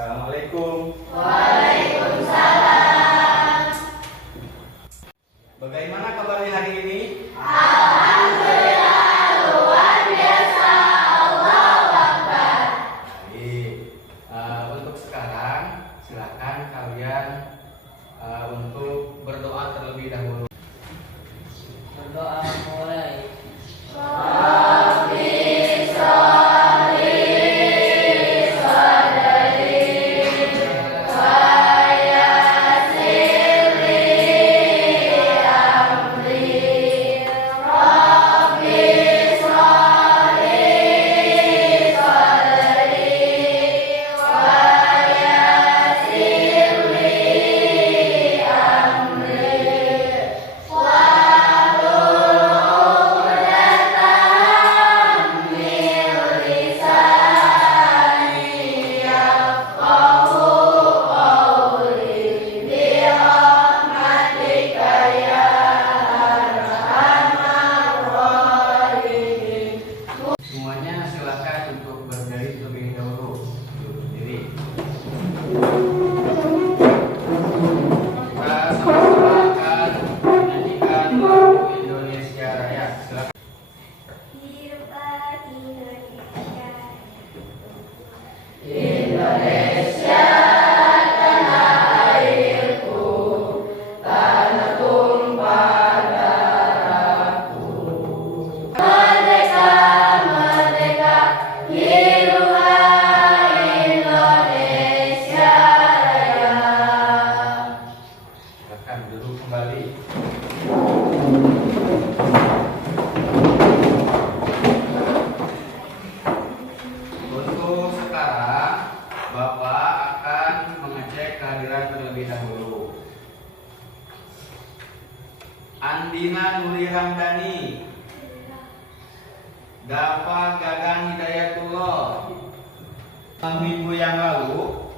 Assalamualaikum. Waalaikumsalam. Bagaimana kabarnya hari ini? Alhamdulillah, luar biasa. Allahu Akbar. Baik. Untuk sekarang silakan kalian untuk berdoa terlebih dahulu. Berdoa mulai. Semuanya silakan untuk berdiri terlebih dahulu. Duduk sendiri. Kita sama-sama akan menyanyikan lagu Indonesia Raya. Silakan. Indonesia tanah airku, tanah tumpah darahku. Merdeka, merdeka, hiduplah Indonesia Raya. Silakan duduk kembali. Untuk sekarang, Bapak akan mengecek kehadiran terlebih dahulu. Andina Nuri Ramdhani, Dafa Gagang Hidayatullah. Minggu yang lalu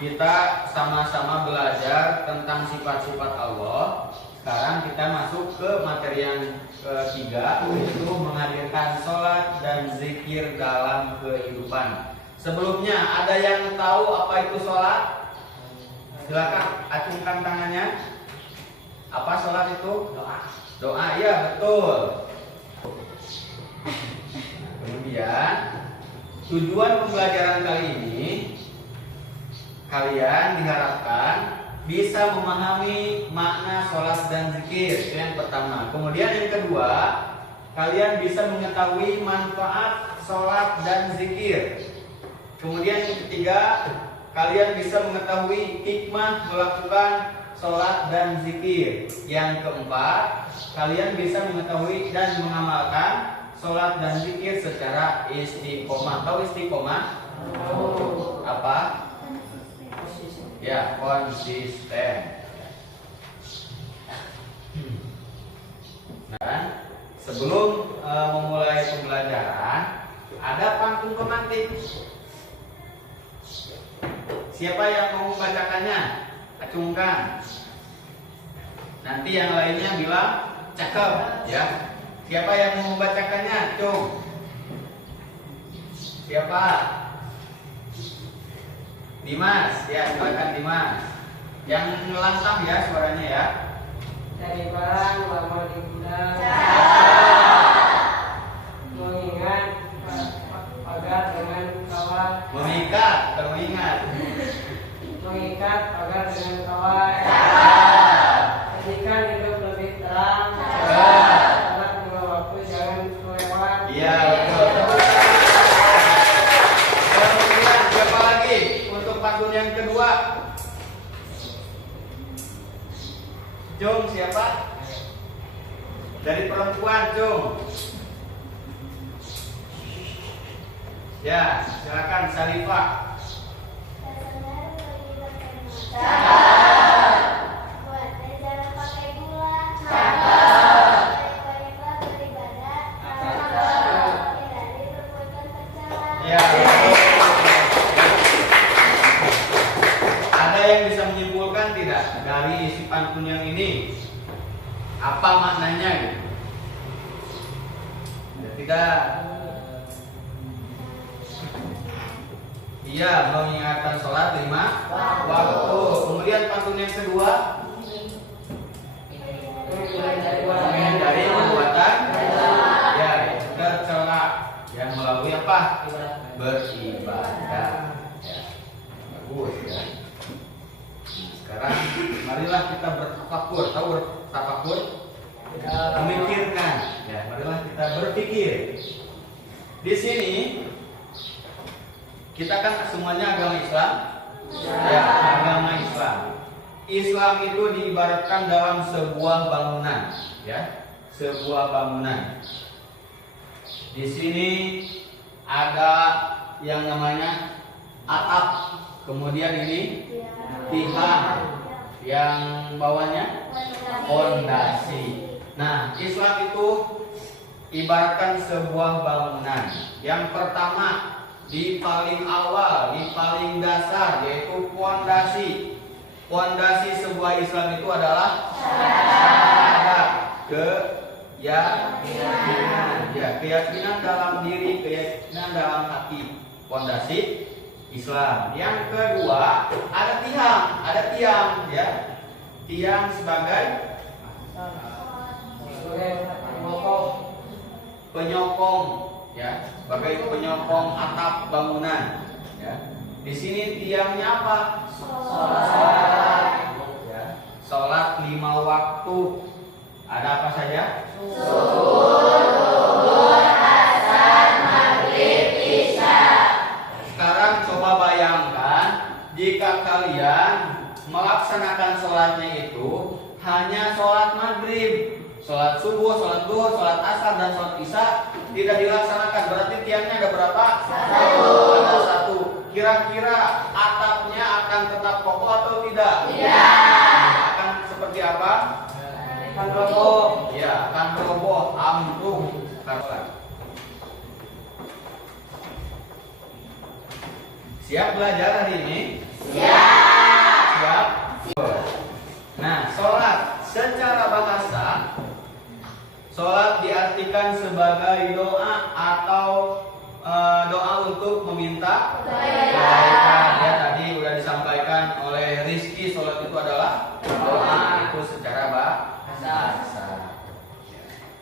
kita sama-sama belajar tentang sifat-sifat Allah. Sekarang kita masuk ke materi yang ketiga, yaitu menghadirkan sholat dan zikir dalam kehidupan. Sebelumnya, ada yang tahu apa itu sholat? Silakan acungkan tangannya. Apa sholat itu? Doa, ya betul. Kemudian tujuan pembelajaran kali ini, kalian diharapkan bisa memahami makna sholat dan zikir. Itu yang pertama. Kemudian yang kedua, kalian bisa mengetahui manfaat sholat dan zikir. Kemudian yang ketiga, kalian bisa mengetahui hikmah melakukan sholat dan zikir. Yang keempat, kalian bisa mengetahui dan mengamalkan sholat dan zikir secara istiqomah. Tahu istiqomah? Apa? Ya, konsisten. Dan sebelum memulai pembelajaran, ada pantun pemantik. Siapa yang mau membacakannya? Acungkan. Nanti yang lainnya bilang cakep, ya. Siapa yang mau membacakannya? Cung. Siapa? Dimas, ya silakan Dimas. Yang lantang ya suaranya ya. Dari barang lama di gudang. Mengingat pagar dengan kawan. Mengikat atau mengingat? Mengikat pagar dengan kawan. Jadikan hidup lebih terang. Anak lima waktu jangan kelewat. Iya betul. Kemudian siapa lagi untuk pantun yang kedua? Cung siapa? Dari perempuan Cung. Ya silakan Salifah. Ya. Ada yang bisa menyimpulkan tidak dari isi pantun yang ini? Apa maknanya gitu? Tidak. Iya, mengingatkan sholat 5 waktu. Kemudian pantun yang kedua, menghindari perbuatan ya tercela yang melalui apa? Beribadah. Ya, bagus ya. Sekarang marilah kita bertafakur. Tahu bertafakur? Memikirkan. Ya, marilah kita berpikir. Di sini kita kan semuanya agama Islam. Ya, agama Islam. Islam itu diibaratkan dalam sebuah bangunan, ya, sebuah bangunan. Di sini ada yang namanya atap, kemudian ini tiang, yang bawahnya fondasi. Nah, Islam itu ibaratkan sebuah bangunan. Yang pertama, di paling awal, di paling dasar, yaitu fondasi. Fondasi sebuah Islam itu adalah syahadat, keyakinan, ya, keyakinan dalam diri, keyakinan dalam hati. Fondasi Islam. Yang kedua, ada tiang, ya, tiang sebagai penyokong, ya, sebagai penyokong atap bangunan, ya. Di sini tiangnya apa? Sholat, ya. Sholat 5 waktu. Ada apa saja? Zuhur, asar, maghrib, isya. Sekarang coba bayangkan jika kalian melaksanakan sholatnya itu hanya sholat maghrib, sholat subuh, sholat duhur, sholat asar, dan sholat isya tidak dilaksanakan. Berarti tiangnya ada berapa? 1. Ada 1. Kira-kira atapnya akan tetap kokoh atau tidak? Tidak. Akan seperti apa? Akan roboh. Ya, akan roboh, ambruk. Siap belajar hari ini? Siap. Nah, sholat secara bahasa, sholat diartikan sebagai doa atau doa untuk meminta kebaikan. Ya, tadi sudah disampaikan oleh Rizky, sholat itu adalah doa, itu secara bahasa.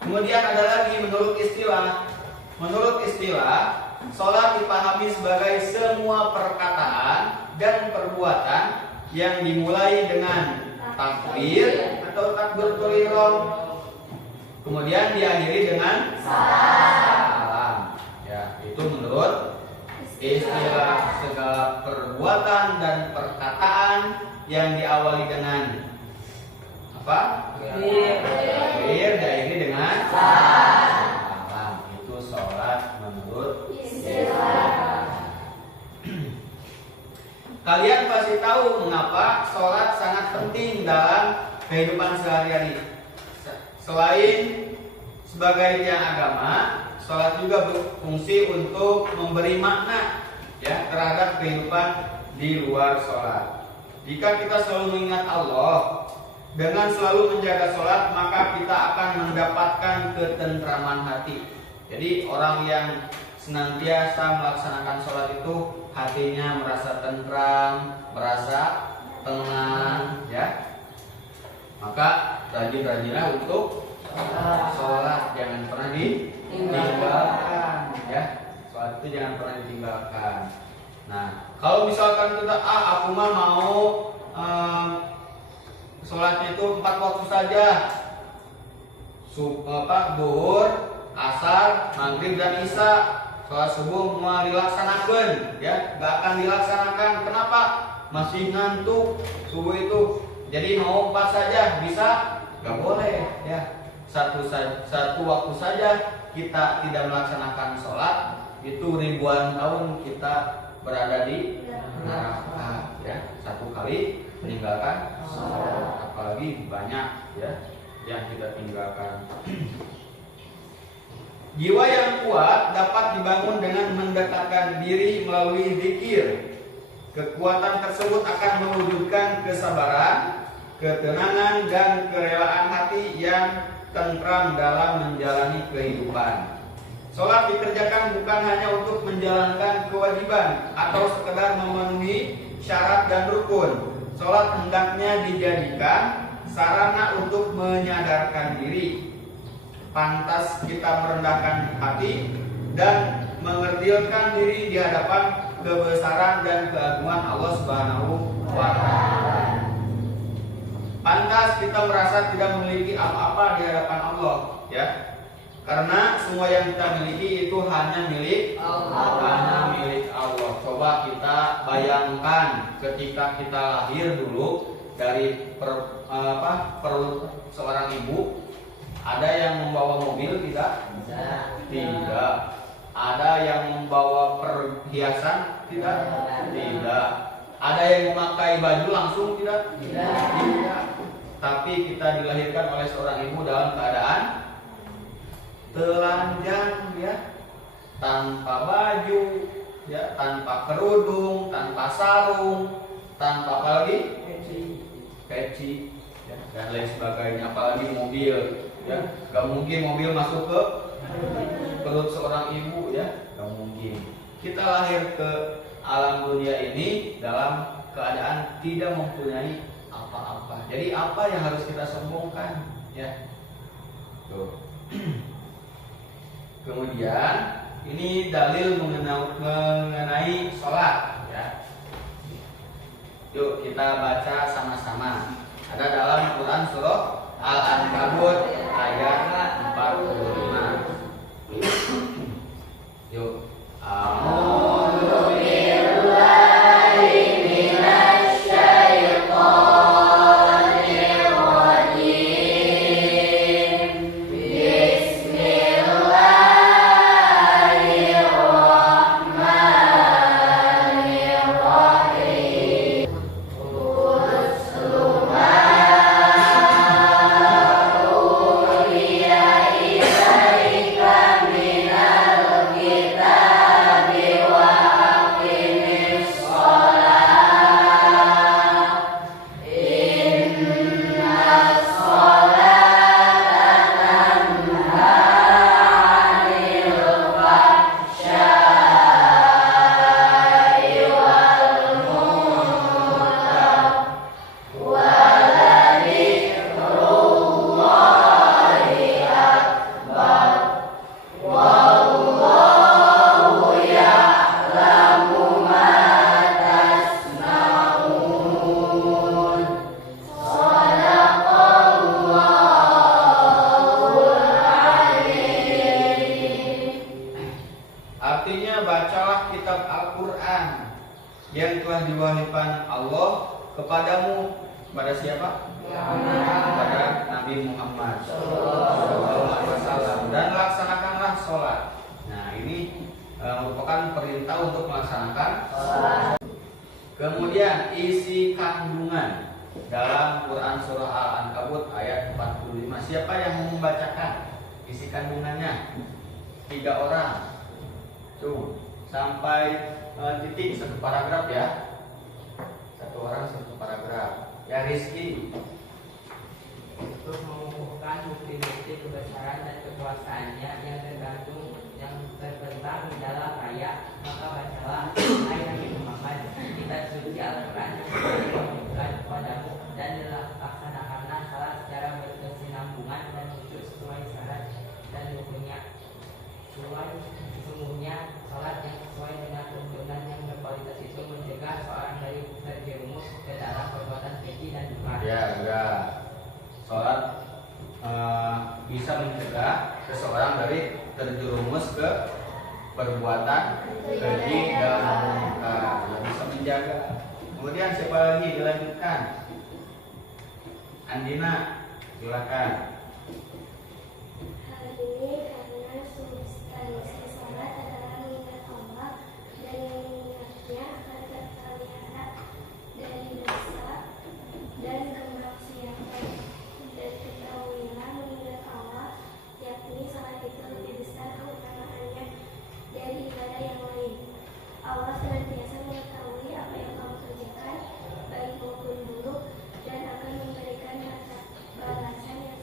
Kemudian ada lagi menurut istilah. Menurut istilah, sholat dipahami sebagai semua perkataan dan perbuatan yang dimulai dengan takbir atau takbiratul ihram, kemudian diakhiri dengan salam. Ya, itu menurut istilah segala perbuatan dan perkataan yang diawali dengan apa? Takbir, diakhiri dengan salam. Itu sholat menurut istilah. Kalian pasti tahu mengapa sholat sangat penting dalam kehidupan sehari-hari. Selain sebagai tiang agama, sholat juga berfungsi untuk memberi makna, ya, terhadap kehidupan di luar sholat. Jika kita selalu mengingat Allah dengan selalu menjaga sholat, maka kita akan mendapatkan ketentraman hati. Jadi orang yang senantiasa melaksanakan sholat itu hatinya merasa tentram, merasa tenang, ya. Maka rajin-rajinlah untuk sholat, jangan pernah ditinggalkan, ya. Sholat itu jangan pernah ditinggalkan. Nah, kalau misalkan kita aku mah mau sholatnya itu 4 waktu saja, duhur, asar, maghrib, dan isya. Sholat subuh mau dilaksanakan, ya, gak akan dilaksanakan. Kenapa? Masih ngantuk subuh itu. Jadi mau 4 saja bisa? Gak boleh, ya. Satu waktu saja kita tidak melaksanakan sholat, itu ribuan tahun kita berada di neraka, ya. 1 kali meninggalkan sholat, apalagi banyak, ya, yang kita tinggalkan. Jiwa yang kuat dapat dibangun dengan mendekatkan diri melalui zikir. Kekuatan tersebut akan mewujudkan kesabaran, ketenangan, dan kerelaan hati yang tentram dalam menjalani kehidupan. Sholat dikerjakan bukan hanya untuk menjalankan kewajiban atau sekedar memenuhi syarat dan rukun. Sholat hendaknya dijadikan sarana untuk menyadarkan diri, pantas kita merendahkan hati dan mengerdilkan diri di hadapan kebesaran dan keagungan Allah Subhanahu wa Ta'ala. Pantas kita merasa tidak memiliki apa-apa di hadapan Allah, ya. Karena semua yang kita miliki itu hanya milik Allah. Coba kita bayangkan ketika kita lahir dulu dari perut seorang ibu, ada yang membawa mobil tidak? Tidak. Ada yang membawa perhiasan tidak? Tidak. Ada yang memakai baju langsung tidak? Tidak. Tapi kita dilahirkan oleh seorang ibu dalam keadaan telanjang, ya, tanpa baju, ya, tanpa kerudung, tanpa sarung, tanpa apa lagi? Peci, ya, dan lain sebagainya. Apalagi mobil, ya, gak mungkin mobil masuk ke perut seorang ibu, ya, gak mungkin. Kita lahir ke alam dunia ini dalam keadaan tidak mempunyai apa-apa. Jadi apa yang harus kita sombongkan, ya? Tuh. Kemudian ini dalil mengenai sholat, ya. Yuk kita baca sama-sama. Ada dalam Quran surah Al-Ankabut ayat 45. Yuk. Artinya bacalah kitab Al-Quran yang telah diwahyukan Allah kepadamu. Kepada siapa? Kepada Nabi Muhammad SAW. Dan laksanakanlah sholat. Nah ini merupakan perintah untuk melaksanakan sholat. Kemudian isi kandungan dalam Quran surah Al-Ankabut ayat 45. Siapa yang membacakan isi kandungannya? 3 orang. Tuh, sampai titik 1 paragraf, ya. 1 orang 1 paragraf. Ya, Rizky. Untuk mengukuhkan bukti-bukti kebesaran dan kekuasaannya yang terbentang di dalam ayat, maka bacalah hai Nabi Muhammad kitab suci Al-Quran yang diberikan kepadamu dan laksanakanlah salat secara berkesinambungan dan khusyuk sesuai syarat dan rukunnya. Sesungguhnya salat yang sesuai dengan tuntunan yang berkualitas itu mencegah seorang dari terjerumus ke dalam perbuatan keji dan duka. Ya, enggak. Salat bisa mencegah seseorang dari terjerumus ke perbuatan keji dan duka. Bisa menjaga. Kemudian siapa lagi dilanjutkan? Andina, silakan. Hal ini karena substansi sholat adalah mengingat Allah dan yang mengingatnya akan terpelihara dari dosa dan kemaksiatan. Dan ketahuilah mengingat Allah, yakni sholat itu lebih besar keutamaannya dari ibadah yang lain. Allah senantiasa mengetahui apa yang kamu kerjakan, baik maupun buruk, dan akan memberikan balasan yang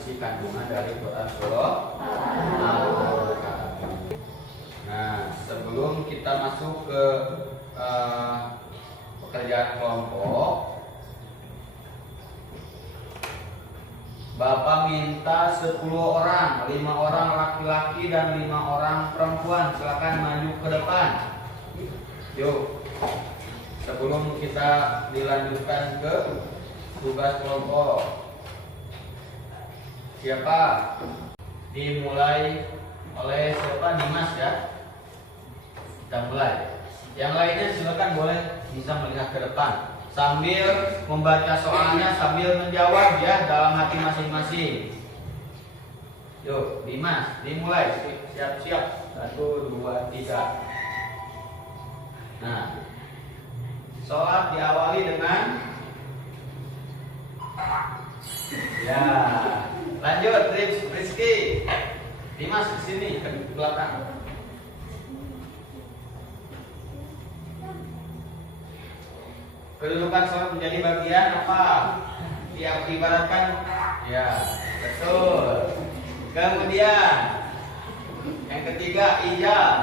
isi kandungan dari Quran surah Al-Kahfi. Nah, sebelum kita masuk ke pekerjaan kelompok, Bapak minta 10 orang, 5 orang laki-laki dan 5 orang perempuan. Silakan maju ke depan. Yuk, sebelum kita dilanjutkan ke tugas kelompok. Siapa? Dimulai oleh siapa? Dimas ya. Kita mulai. Yang lainnya silakan boleh bisa melihat ke depan sambil membaca soalnya sambil menjawab ya dalam hati masing-masing. Yuk, Dimas, dimulai. Siap-siap. 1, 2, 3. Nah, sholat diawali dengan ya. Lanjut, Rizky. Dimas ke sini ke belakang. Kedudukan sholat menjadi bagian apa? Diibaratkan ya, betul. Kemudian yang ketiga, ijab.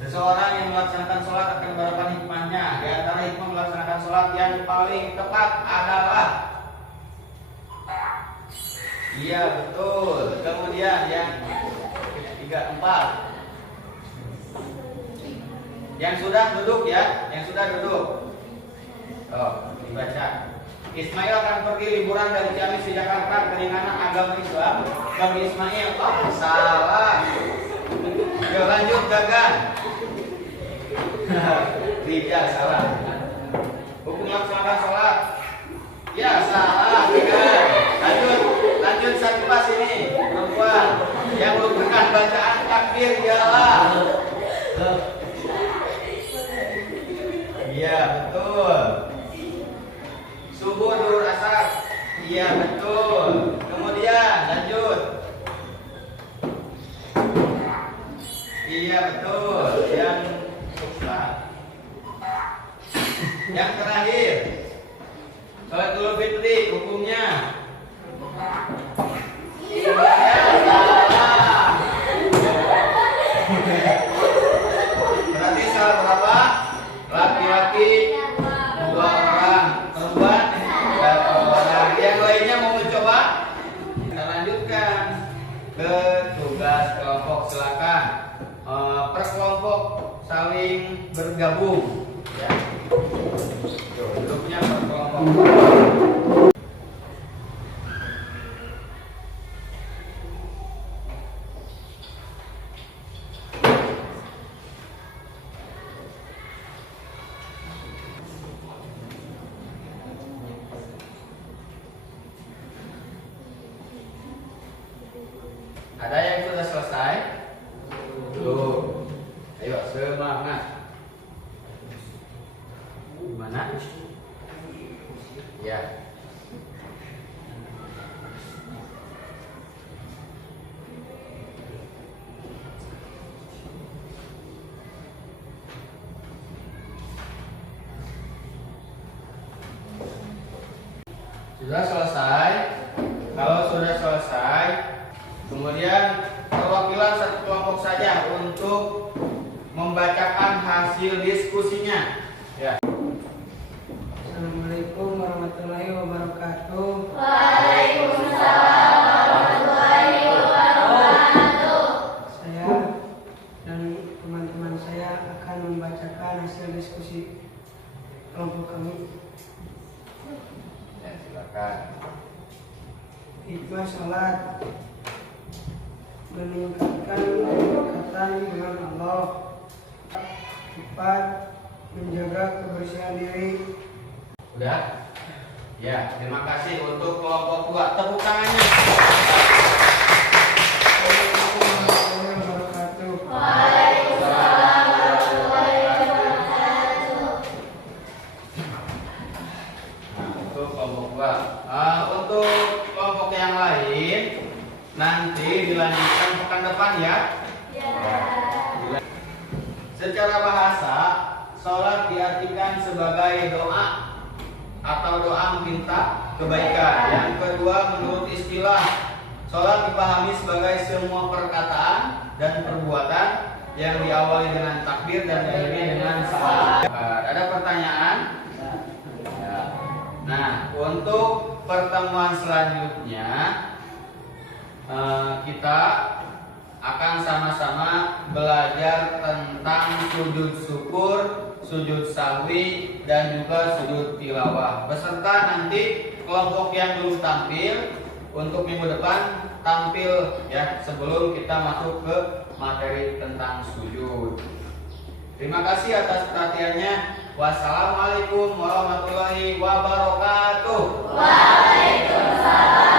Seseorang yang melaksanakan sholat akan beberapa hikmahnya. Di antara hikmah melaksanakan sholat yang paling tepat adalah iya, betul. Kemudian yang ketiga, 4. Yang sudah duduk ya, yang sudah duduk. Oh, dibaca. Ismail akan pergi liburan dari Ciamis di Jakarta. Keringanan agama Islam bagi Ismail. Oh, salah. Yuk lanjut, Gagan. Tidak, salah. Hukum melaksanakan sholat. Ya, salah. Gagan. Lanjut satu pas ini, perempuan. Yang merupakan bacaan takbir ialah. Iya, betul. Subuh, duhur, asar. Iya, betul. Kemudian lanjut. Iya, betul. Yang yang terakhir, sholat Idul Fitri hukumnya. Iya, salah. Berarti salah berapa? Laki-laki 2 orang, perempuan 1 orang. Yang lainnya mau mencoba? Kita lanjutkan ke tugas kelompok. Silakan per kelompok saling bergabung. Ya. Duduknya per kelompok. Ada yang sudah selesai? Belum. Ayo semangat. Gimana? Ya. Sudah selesai? Kalau sudah selesai, kemudian perwakilan satu kelompok saja untuk membacakan hasil diskusinya. Ya. Assalamualaikum warahmatullahi wabarakatuh. Waalaikumsalam warahmatullahi wabarakatuh. Saya dan teman-teman saya akan membacakan hasil diskusi kelompok kami. Ya, silakan. Hikmah salat meningkatkan kedekatan dengan Allah. 4. Menjaga kebersihan diri. Udah? Ya, terima kasih untuk kelompok 2. Tepuk tangannya. Assalamualaikum warahmatullahi wabarakatuh. Waalaikumsalam warahmatullahi wabarakatuh. Nah, untuk kelompok 2. Untuk kelompok yang lain nanti dilanjutkan pekan depan ya. Secara bahasa, sholat diartikan sebagai doa atau doa meminta kebaikan. Yang kedua, menurut istilah, sholat dipahami sebagai semua perkataan dan perbuatan yang diawali dengan takbir dan diakhiri dengan salam. Ada pertanyaan? Nah, untuk pertemuan selanjutnya kita akan sama-sama belajar tentang sujud syukur, sujud sahwi, dan juga sujud tilawah. Beserta nanti kelompok yang belum tampil untuk minggu depan tampil ya sebelum kita masuk ke materi tentang sujud. Terima kasih atas perhatiannya. Wassalamualaikum warahmatullahi wabarakatuh. Waalaikumsalam.